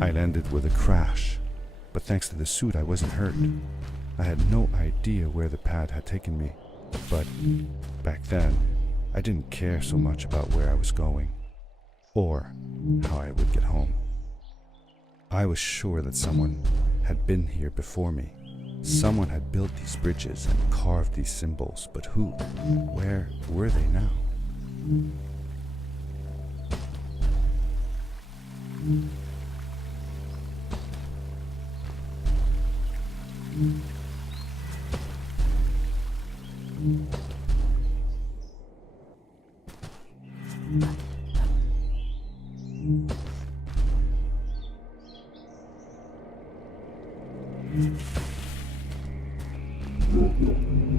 I landed with a crash, but thanks to the suit I wasn't hurt. I had no idea where the pad had taken me, but back then I didn't care so much about where I was going or how I would get home. I was sure that someone had been here before me. Someone had built these bridges and carved these symbols, but who? Where were they now?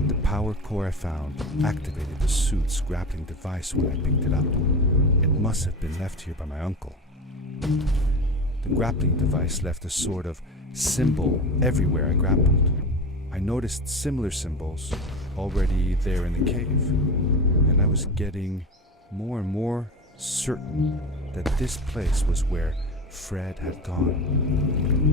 The power core I found activated the suit's grappling device when I picked it up. It must have been left here by my uncle. The grappling device left a sort of symbol everywhere I grappled. I noticed similar symbols already there in the cave, and I was getting more and more certain that this place was where Fred had gone.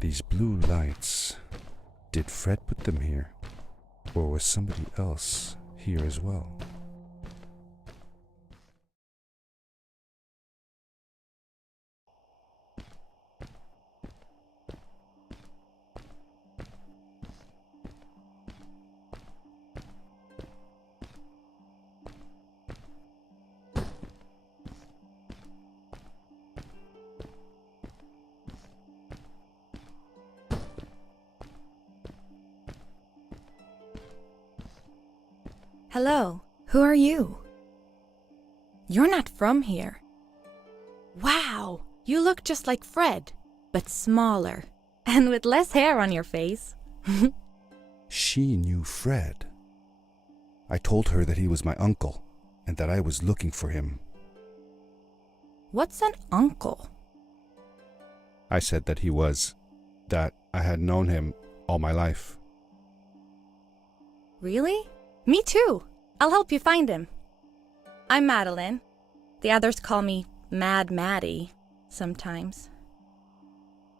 These blue lights. Did Fred put them here? Or was somebody else here as well? Hello, who are you? You're not from here. Wow, you look just like Fred, but smaller, and with less hair on your face. She knew Fred. I told her that he was my uncle, and that I was looking for him. What's an uncle? I said that I had known him all my life. Really? Me too. I'll help you find him. I'm Madeline. The others call me Mad Maddie sometimes.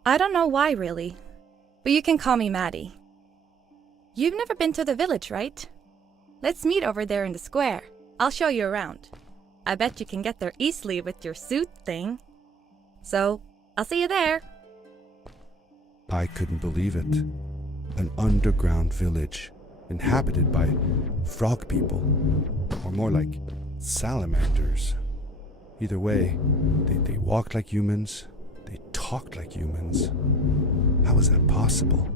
I don't know why really, but you can call me Maddie. You've never been to the village, right? Let's meet over there in the square. I'll show you around. I bet you can get there easily with your suit thing. So, I'll see you there. I couldn't believe it. An underground village inhabited by frog people, or more like salamanders. Either way, they walked like humans, they talked like humans. How was that possible?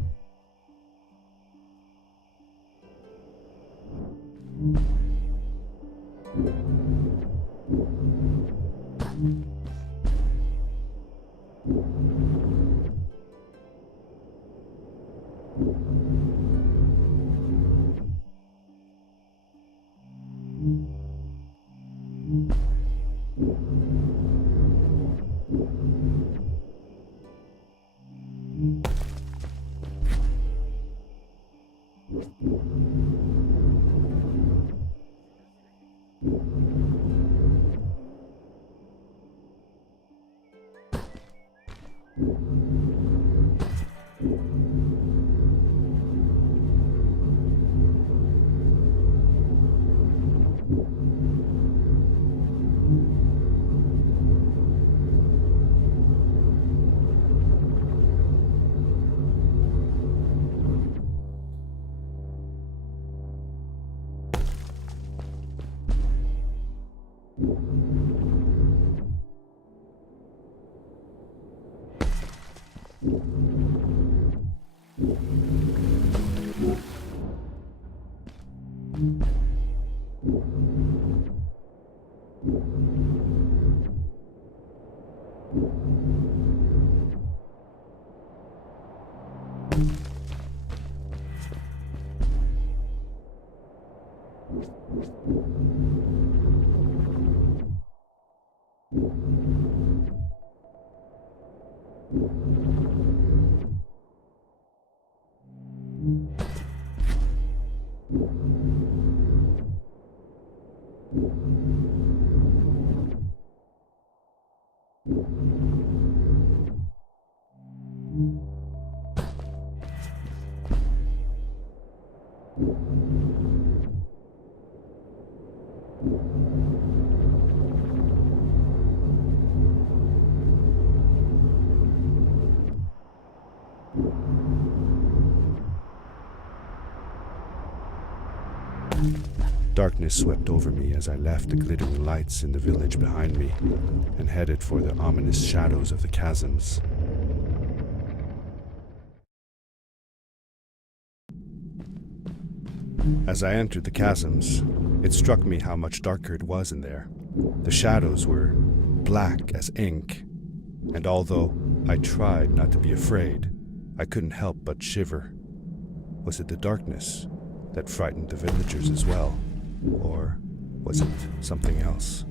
Darkness swept over me as I left the glittering lights in the village behind me and headed for the ominous shadows of the chasms. As I entered the chasms, it struck me how much darker it was in there. The shadows were black as ink, and although I tried not to be afraid, I couldn't help but shiver. Was it the darkness that frightened the villagers as well? Or was it something else?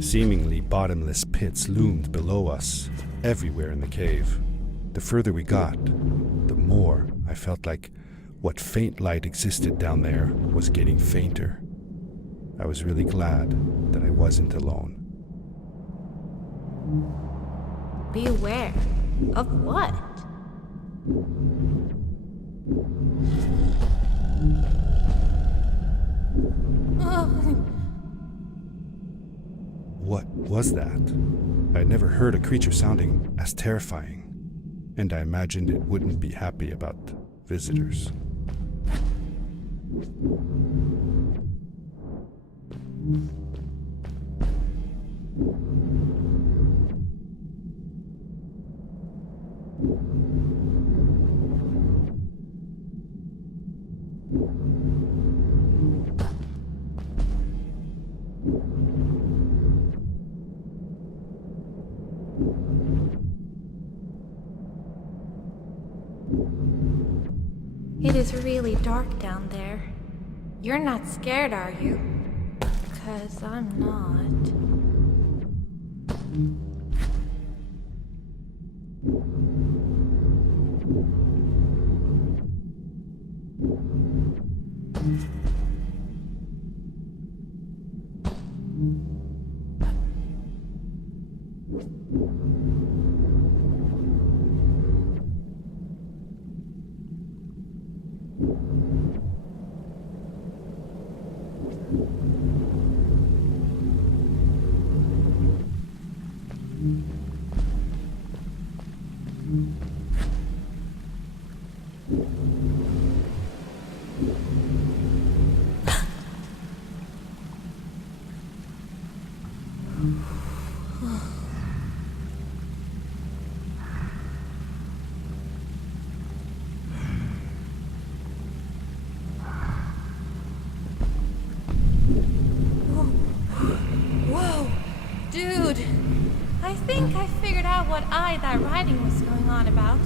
Seemingly bottomless pits loomed below us, everywhere in the cave. The further we got, the more I felt like what faint light existed down there was getting fainter. I was really glad that I wasn't alone. Be aware of what? What was that? I had never heard a creature sounding as terrifying, and I imagined it wouldn't be happy about visitors. It is really dark down there. You're not scared, are you? 'Cause I'm not. Whoa, dude. I think I figured out what that writing was going on about.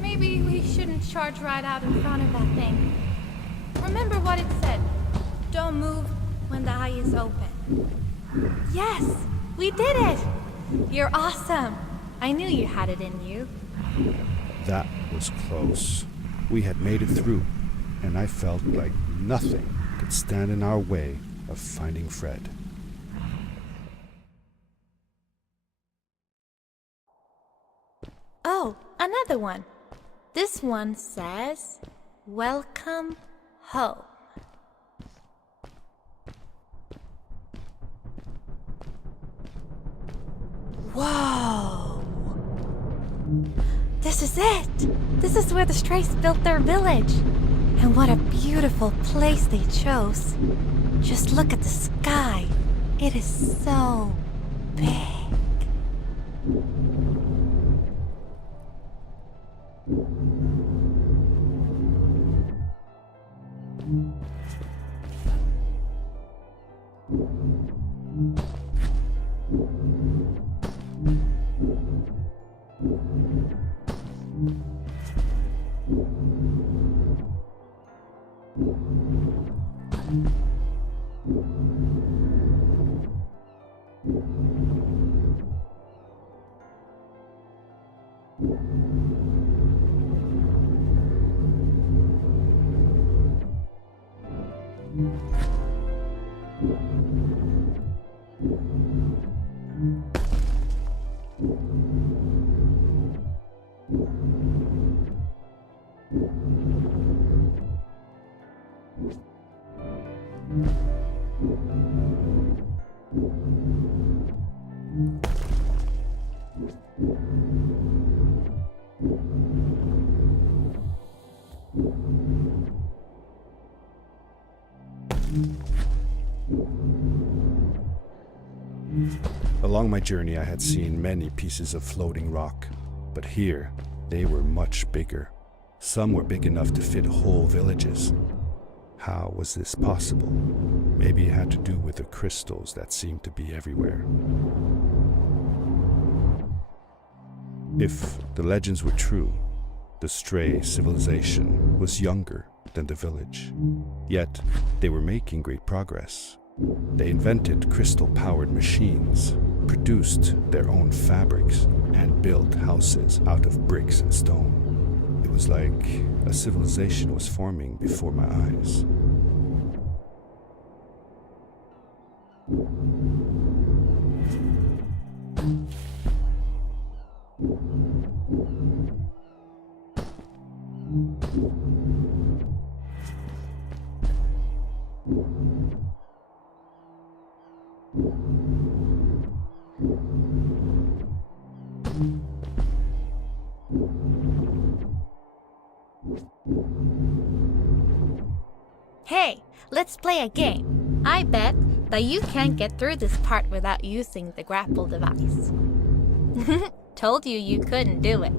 Maybe we shouldn't charge right out in front of that thing. Remember what it said. Don't move when the eye is open. Yes, we did it! You're awesome. I knew you had it in you. That was close. We had made it through, and I felt like nothing could stand in our way of finding Fred. Oh, another one. This one says, "Welcome home." Whoa! This is it! This is where the Strays built their village. And what a beautiful place they chose. Just look at the sky. It is so big. Along my journey, I had seen many pieces of floating rock, but here they were much bigger. Some were big enough to fit whole villages. How was this possible? Maybe it had to do with the crystals that seemed to be everywhere. If the legends were true, the Stray civilization was younger than the village. Yet, they were making great progress. They invented crystal-powered machines, produced their own fabrics, and built houses out of bricks and stone. It was like a civilization was forming before my eyes. Hey, let's play a game. I bet that you can't get through this part without using the grapple device. Told you you couldn't do it.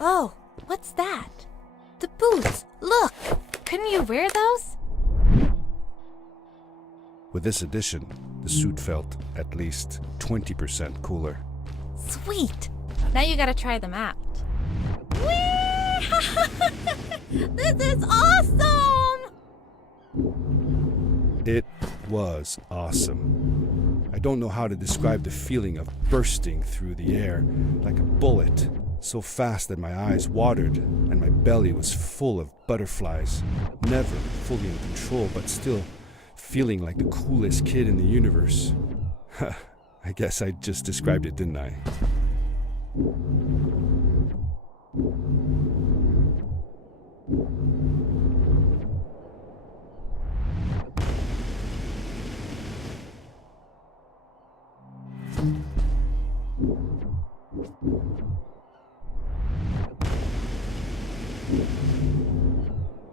Oh, what's that? The boots! Look! Couldn't you wear those? With this addition, the suit felt at least 20% cooler. Sweet! Now you gotta try them out. Whee! This is awesome! It was awesome. I don't know how to describe the feeling of bursting through the air like a bullet, so fast that my eyes watered and my belly was full of butterflies, never fully in control, but still feeling like the coolest kid in the universe. I guess I just described it, didn't I?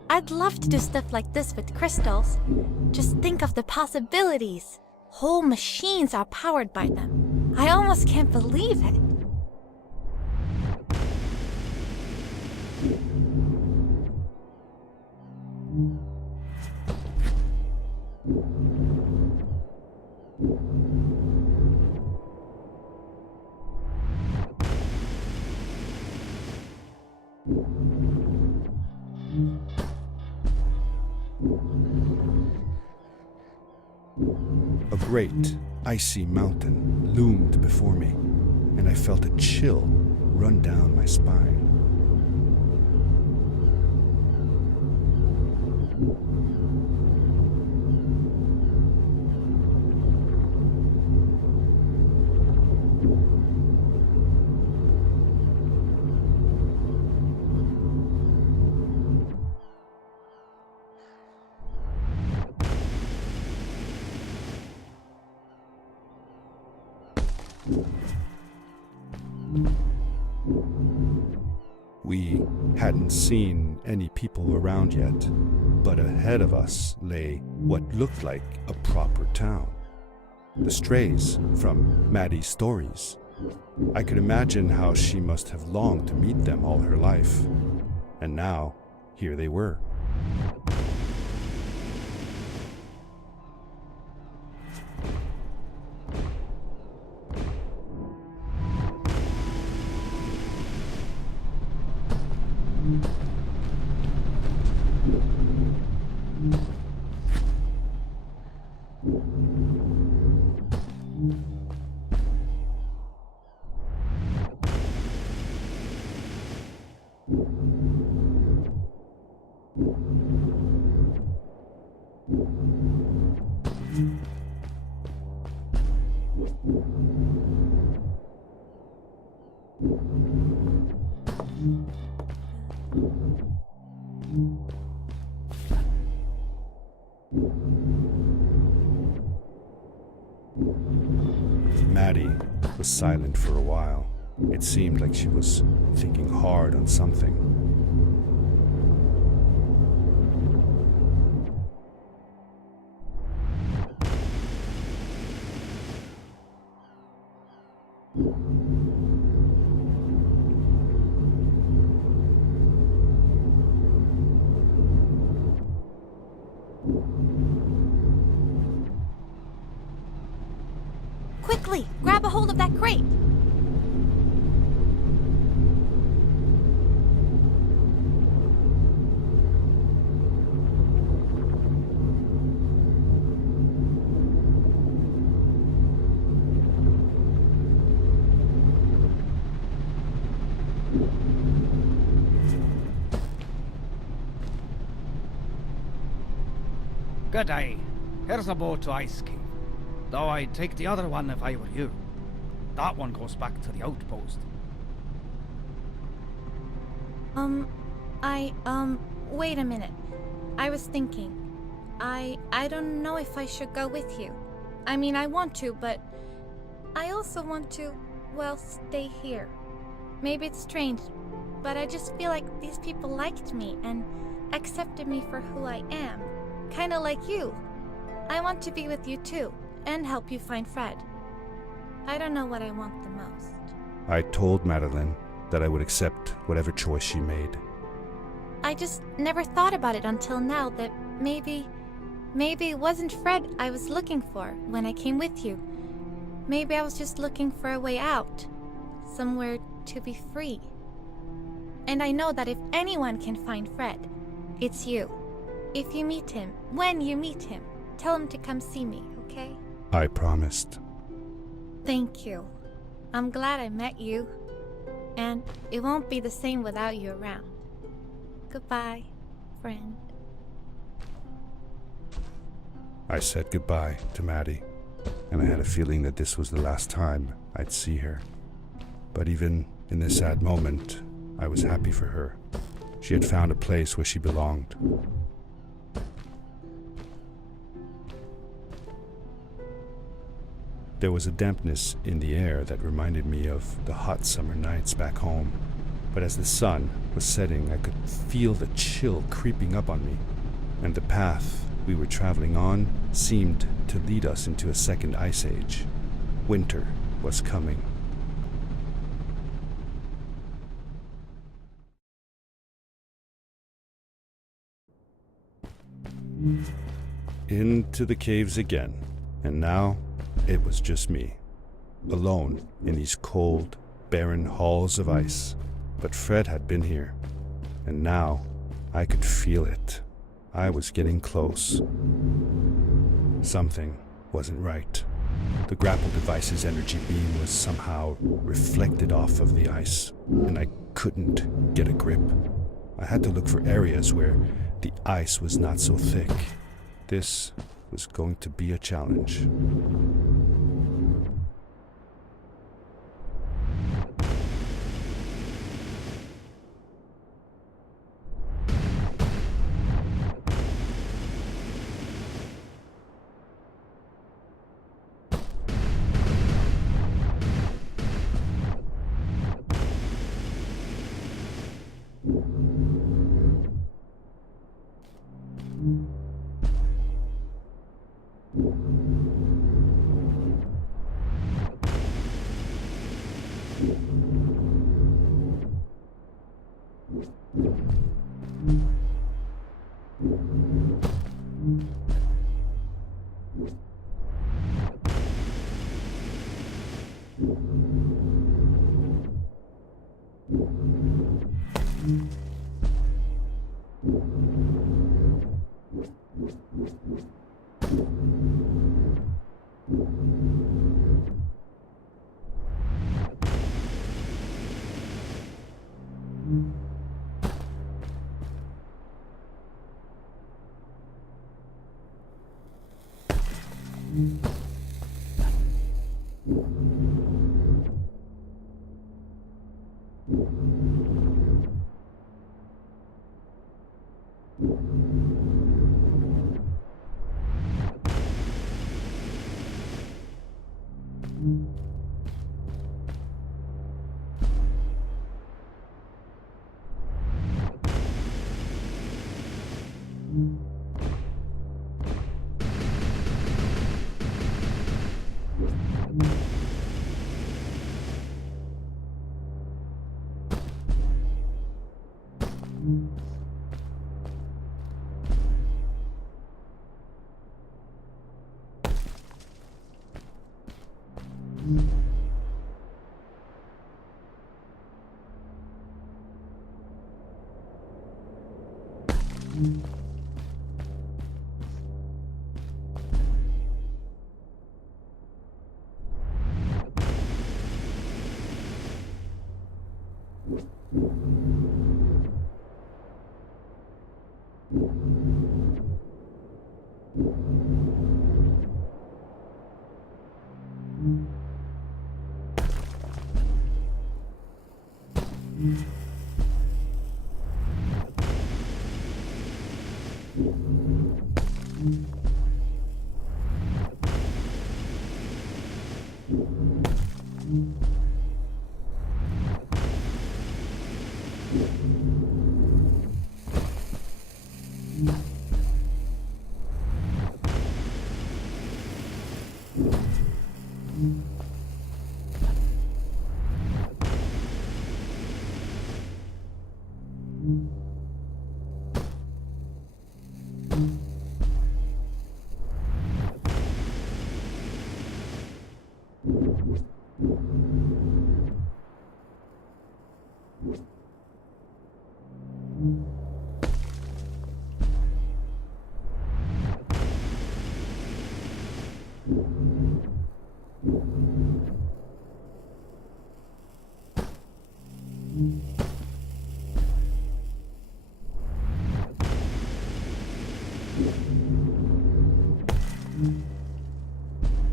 I'd love to do stuff like this with crystals. Just think of the possibilities. Whole machines are powered by them. I almost can't believe it. A great, icy mountain loomed before me, and I felt a chill run down my spine. We hadn't seen any people around yet, but ahead of us lay what looked like a proper town. The strays from Maddie's stories. I could imagine how she must have longed to meet them all her life. And now, here they were. Maddie was silent for a while. It seemed like she was thinking hard on something. Quickly, grab a hold of that crate. Good day. Here's a boat to Ice Cave. Though I'd take the other one if I were you. That one goes back to the outpost. Wait a minute. I was thinking. I don't know if I should go with you. I mean, I want to, but I also want to, well, stay here. Maybe it's strange, but I just feel like these people liked me and accepted me for who I am. Kinda like you. I want to be with you too, and help you find Fred. I don't know what I want the most. I told Madeline that I would accept whatever choice she made. I just never thought about it until now that maybe it wasn't Fred I was looking for when I came with you. Maybe I was just looking for a way out. Somewhere to be free. And I know that if anyone can find Fred, it's you. If you meet him, when you meet him, tell him to come see me, okay? I promised. Thank you. I'm glad I met you. And it won't be the same without you around. Goodbye, friend. I said goodbye to Maddie, and I had a feeling that this was the last time I'd see her. But even in this sad moment, I was happy for her. She had found a place where she belonged. There was a dampness in the air that reminded me of the hot summer nights back home. But as the sun was setting, I could feel the chill creeping up on me, and the path we were traveling on seemed to lead us into a second ice age. Winter was coming. Into the caves again, and now it was just me, alone in these cold, barren halls of ice. But Fred had been here, and now I could feel it. I was getting close. Something wasn't right. The grapple device's energy beam was somehow reflected off of the ice, and I couldn't get a grip. I had to look for areas where the ice was not so thick. This was going to be a challenge.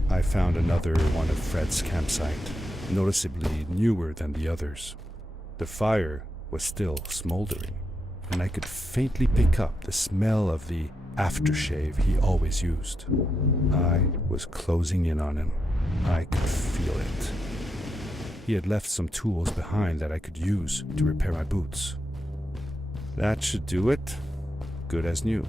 I found another one of Fred's campsite, noticeably newer than the others. The fire was still smoldering, and I could faintly pick up the smell of the aftershave he always used. I was closing in on him. I could feel it. He had left some tools behind that I could use to repair my boots. That should do it. Good as new.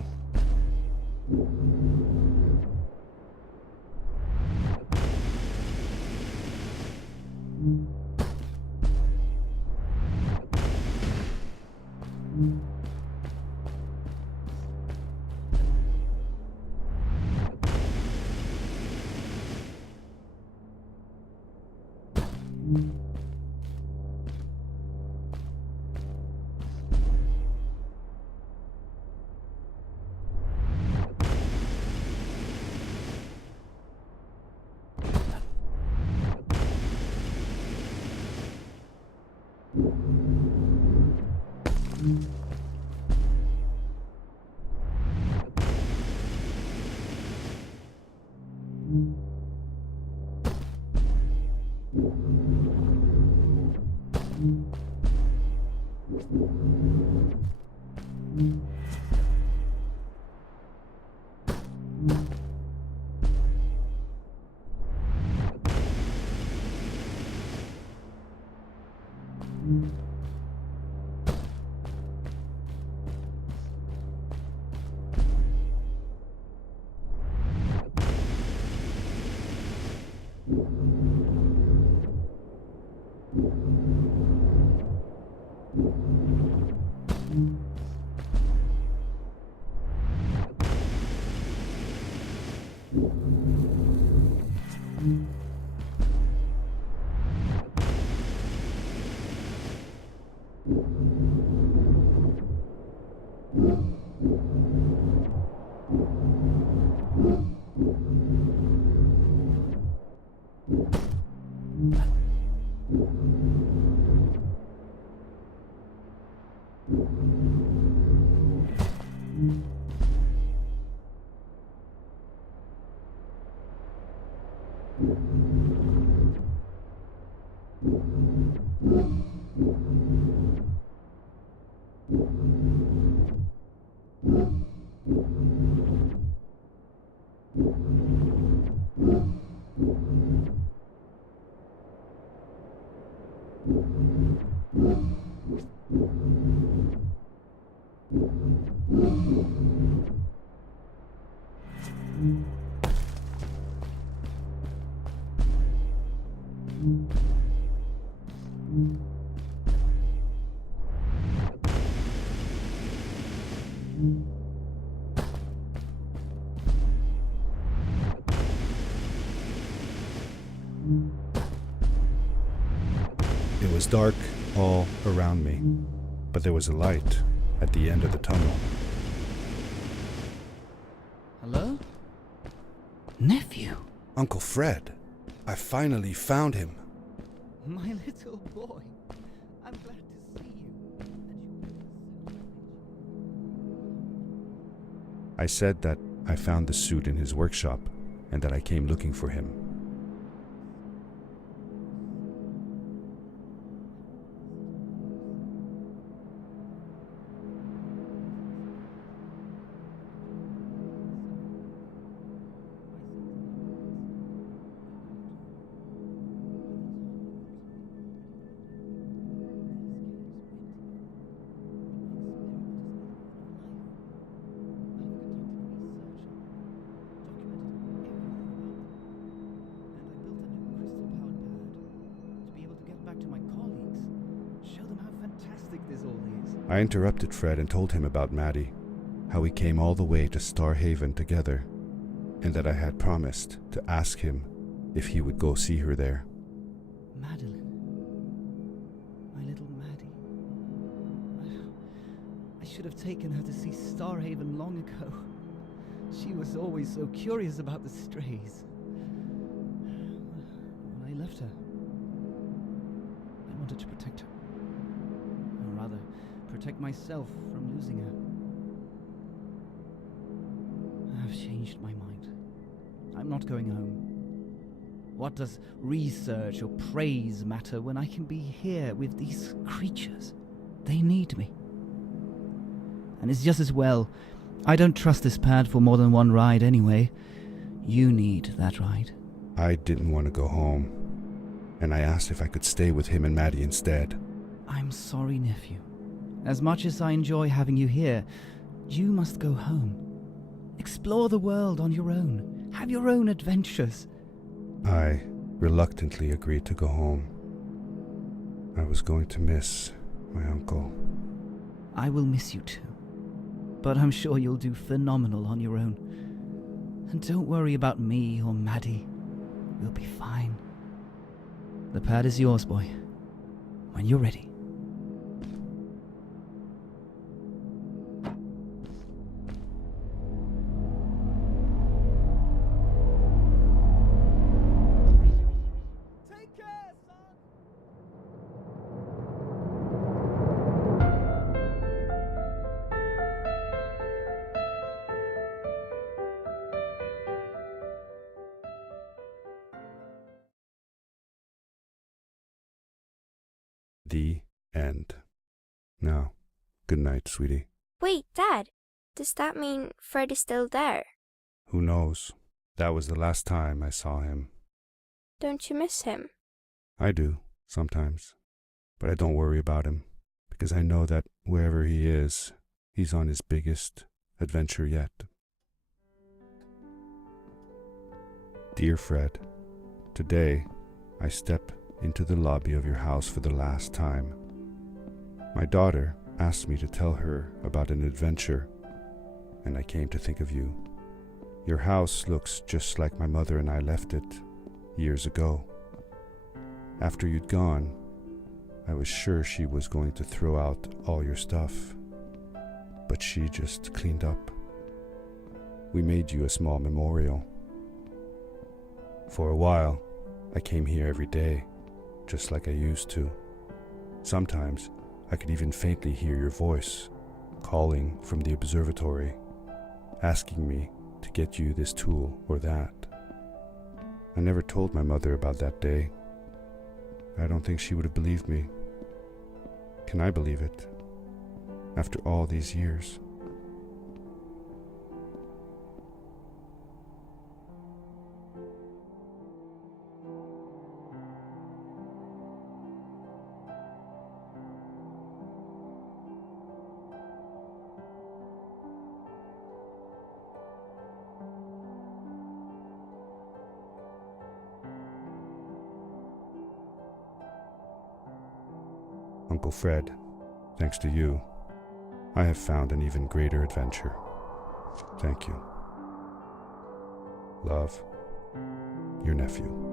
It was dark all around me, but there was a light at the end of the tunnel. Hello? Nephew? Uncle Fred, I finally found him. My little boy. I'm glad to see you. I said that I found the suit in his workshop and that I came looking for him. I interrupted Fred and told him about Maddie, how we came all the way to Starhaven together, and that I had promised to ask him if he would go see her there. Madeline. My little Maddie. I should have taken her to see Starhaven long ago. She was always so curious about the strays. When I left her, I wanted to protect her. Or rather, protect myself from losing her. I've changed my mind. I'm not going home. What does research or praise matter when I can be here with these creatures? They need me. And it's just as well. I don't trust this pad for more than one ride anyway. You need that ride. I didn't want to go home, and I asked if I could stay with him and Maddie instead. I'm sorry, nephew. As much as I enjoy having you here, you must go home. Explore the world on your own. Have your own adventures. I reluctantly agreed to go home. I was going to miss my uncle. I will miss you too. But I'm sure you'll do phenomenal on your own. And don't worry about me or Maddie. We'll be fine. The pad is yours, boy. When you're ready. Take care, son! The end. Now, good night, sweetie. Wait, Dad. Does that mean Fred is still there? Who knows? That was the last time I saw him. Don't you miss him? I do, sometimes. But I don't worry about him, because I know that wherever he is, he's on his biggest adventure yet. Dear Fred, today I step into the lobby of your house for the last time. My daughter asked me to tell her about an adventure, and I came to think of you. Your house looks just like my mother and I left it years ago. After you'd gone, I was sure she was going to throw out all your stuff, but she just cleaned up. We made you a small memorial. For a while, I came here every day, just like I used to. Sometimes I could even faintly hear your voice, calling from the observatory, asking me to get you this tool or that. I never told my mother about that day. I don't think she would have believed me. Can I believe it? After all these years? Uncle Fred, thanks to you, I have found an even greater adventure. Thank you. Love, your nephew.